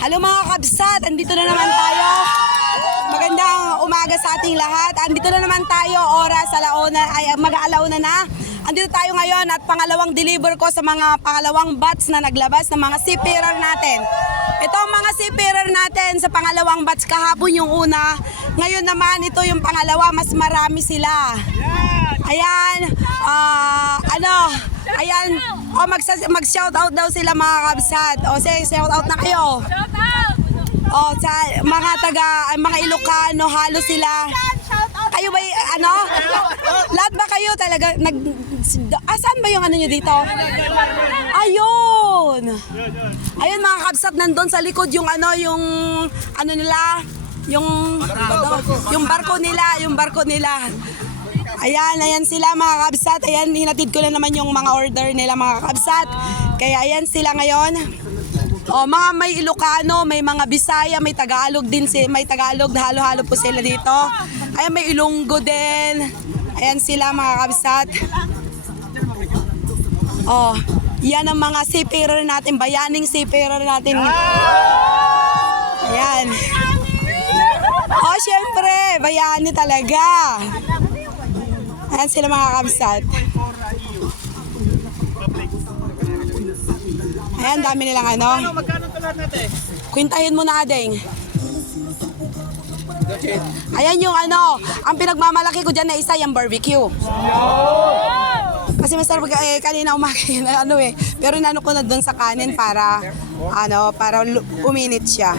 Hello mga kabsat, andito na naman tayo. Magandang umaga sa ating lahat. Andito na naman tayo, oras mag-aalauna na. Andito tayo ngayon at pangalawang deliver ko sa mga pangalawang batch na naglabas ng mga seafarer natin. Ito ang mga seafarer natin sa pangalawang batch, kahapon yung una. Ngayon naman ito yung pangalawa, mas marami sila. Ayan, ayan, mag-shoutout daw sila mga kabsat. O sige, shoutout na kayo. O sa mga Ilocano, halos sila. Kayo ba lahat ba kayo talaga saan ba yung nyo dito? Ayun. Ayun mga kabsat, nandun sa likod yung nila, yung barko nila. Ayan sila mga kabsat. Ayan, hinatid ko na naman yung mga order nila mga kabsat. Kaya ayan sila ngayon. O, mga may Ilocano, may mga Bisaya, may Tagalog din, may Tagalog, halo-halo po sila dito. Ayan, may Ilonggo din. Ayan sila mga kabsat. O, yan ang mga seafarer natin, bayaning seafarer natin. Ayan. O, syempre, bayani talaga. Ayan sila mga kabsat. Ayan, dami nilang Magkano tulan natin? Kwintahin mo na, Adeng. Ayan yung ang pinagmamalaki ko dyan na isa, yung barbecue. Kasi masarap kanina umakin, pero inano ko na doon sa kanin para uminit siya.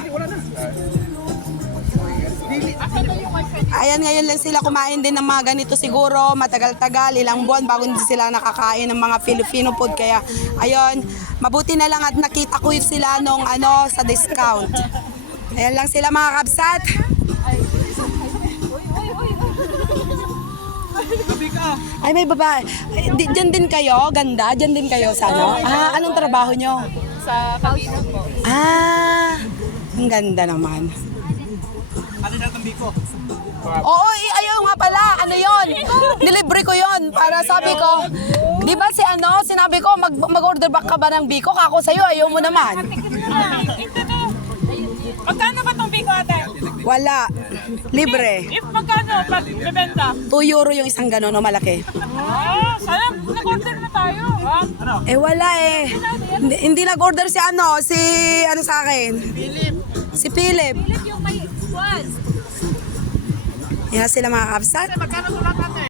Ayan, ngayon lang sila kumain din ng mga ganito siguro, matagal-tagal, ilang buwan bago hindi sila nakakain ng mga Filipino food. Kaya, ayun, mabuti na lang at nakita ko sila nung sa discount. Ayan lang sila mga kabsat. Ay, may babae. Diyan din kayo, ganda, diyan din kayo sa anong trabaho nyo? Sa kabina po. Ang ganda naman. Ano na ang biko? Oo, ayaw nga pala. Ano yon? Nilibre ko yon para sabi ko, di ba sinabi ko, mag-order back ka ba ng biko? Kako sa'yo, ayaw mo naman. Magkano ba itong biko ate? Wala. Libre. If magkano pag bebenta? 2 euro yung isang gano'n, malaki. Sana nag-order na tayo. Wala eh. Hindi nag-order si sa akin. Si Philip. Yung may squad. Yan sila mga kabsat. Magkano tulan natin?